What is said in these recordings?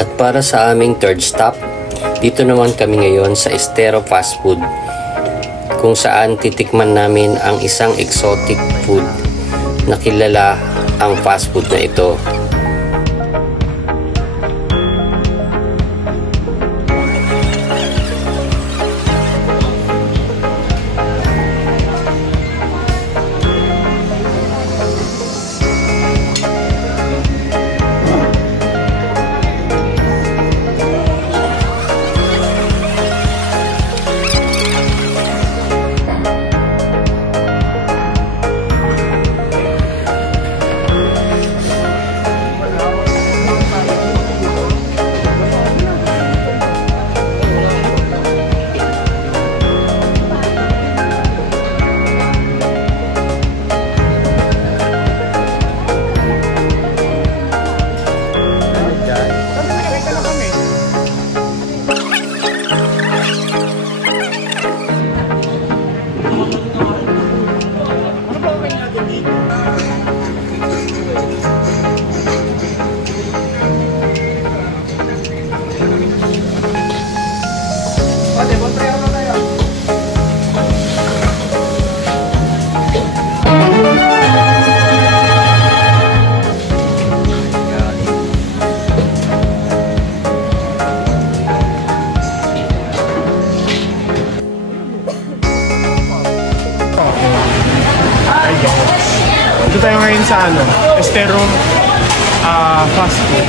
At para sa aming third stop, dito naman kami ngayon sa Estero Fast Food, kung saan titikman namin ang isang exotic food na kilala ang fast food na ito. Ito tayo ngayon sa Estero Fast Food.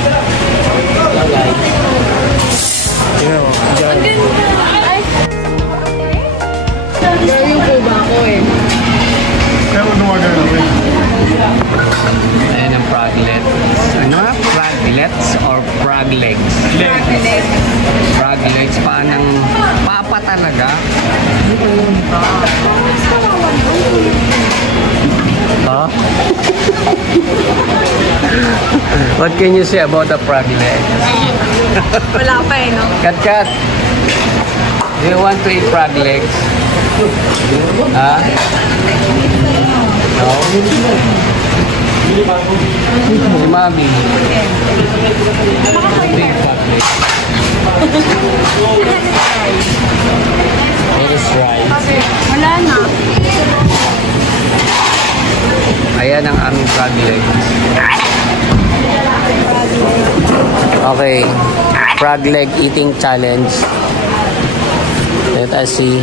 Gawin po ba ako Pero ano nga gagawin? Ayan ang fraglets. Ano nga? Fraglets or frog legs? Frog legs pa ng papa talaga. Huh? What can you say about the frog legs? Wala pa no? Kat, do you want to eat frog legs? Ha? No? Si Mami. Big frog legs. It is rice. Wala na. Ayan ang aming frog legs. Okay. Frog leg eating challenge. Let us see.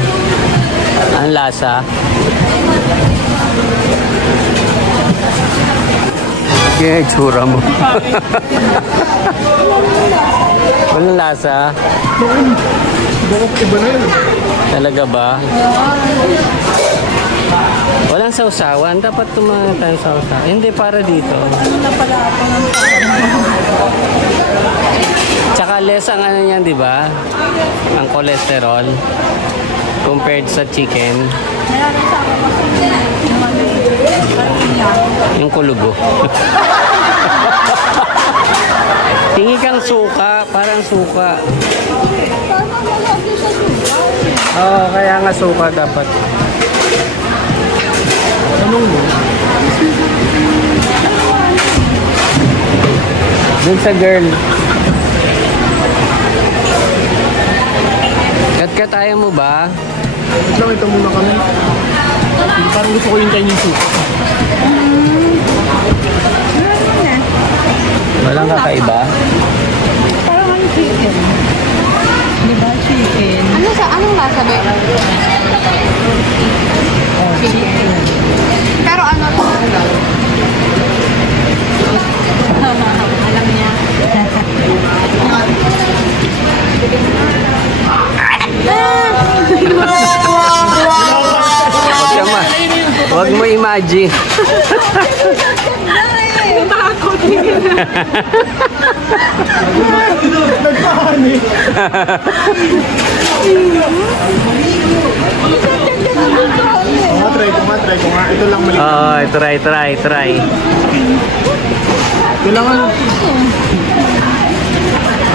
Ang lasa. Yung itsura mo. Walang lasa. Iba na yun. Talaga ba? Walang sausawan. Dapat tumahan tayo sausawan. Hindi, para dito. Tsaka less ang ano niyan, di ba? Ang cholesterol compared sa chicken. Yung kulugo. Tingi kang suka, parang suka. Oo, kaya nga suka dapat. Anong mo? Dun sa girl. Kat, ayaw mo ba? Wait lang, ito muna kami. Parang gusto ko yung Chinese soup. Walang kakaiba? Parang ano chicken? Diba chicken? Anong lasa ba? Chicken. Pero ano to? Alam niya. Huwag mo imagine. Takot. Nagpahan eh. Try ko nga. Ito lang mali. Oh, try. Ito lang ano.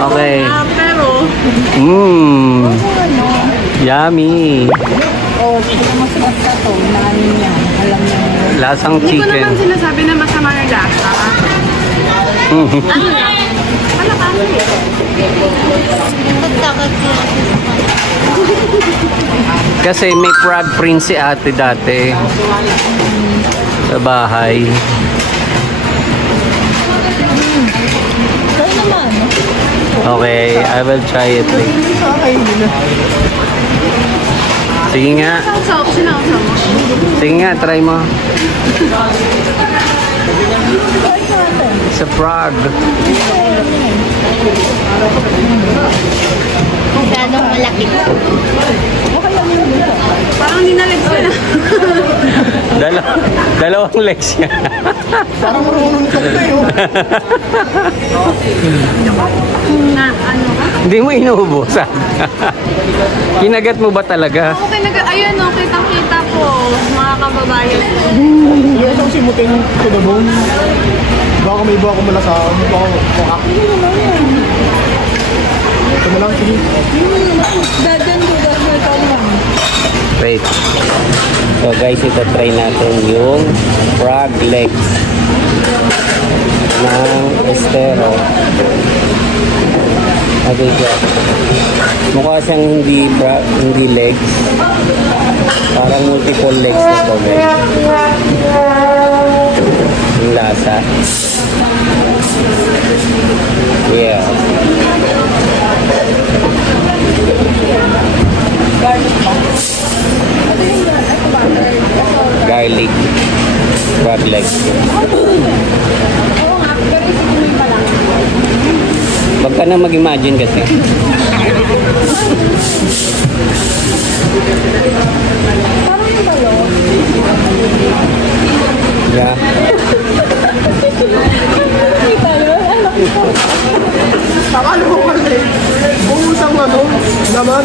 Okay. Pero, Yummy. oh, masarap na to. Naanin niya. Alam niya. Lasang Hindi ko chicken. naman sinasabi na masama ng lasa. Ano Ano ka? Kasi may frog print si ate dati sa bahay. Sa'yo naman. Okay, I will try it later. Sige nga. Sige nga, try mo. It's a frog. Gano'ng malaki. Parang ninalegs ko na. Dalawang legs niya. Parang marunong ito kayo. Na ano ka? Hindi mo inuubusan. Kinagat mo ba talaga? Okay, ayun o, kitang-kita po, mga kababayan. Yung isang simutin to the bone. Baka may buha ko malasahan. Baka mukha. Ito mo lang, sige. Dadan do, dadan lang. Wait. So guys, ito try natin yung frog legs ng estero. Okay siya. Mukha siyang hindi legs. Parang multiple legs na to guys. Yung lasa. Yeah. Garlic frog legs. Wag ka na mag-imagine kasi. Yeah. Tama mo kasi. Kung isang ano, naman.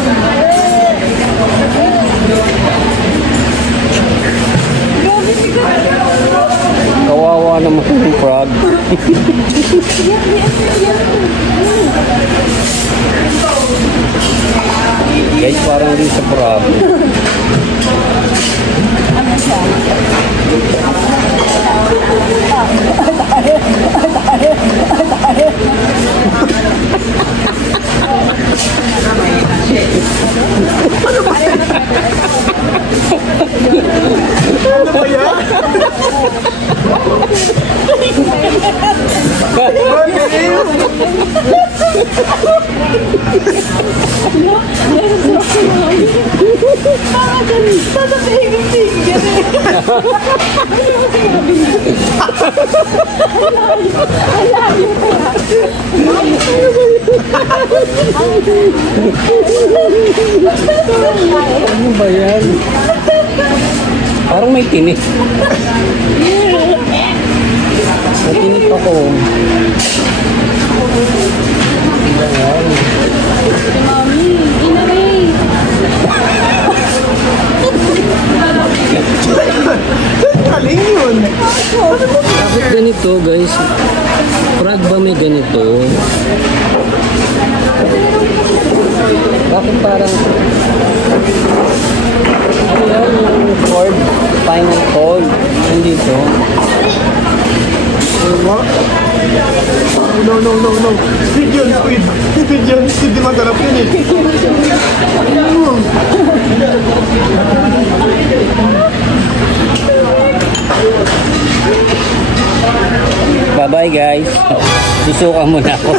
Kawawa naman yung frog. Guys, parang din sa frog. Ano ba yan? Ano ba yan? Parang may tinik. May tinik ako. Mami, inaway. Kaling yun. Bakit ganito guys? Frog ba may ganito? Bakit parang ano yan yung cord? Spinal cord? Nandito? What? No. Squid yun, squid. Squid yun, squid di masarap yun eh. Bye bye guys. Susuka muna ako.